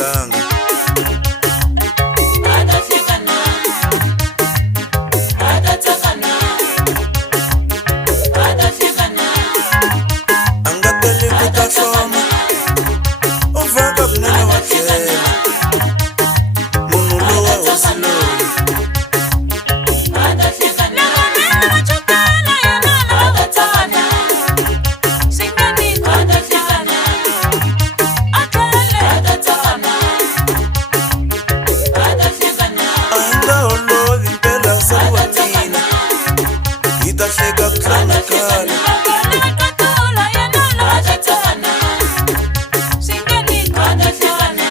hlekanga a nga tali ku ta hloma u vhaka kunene wa tlhela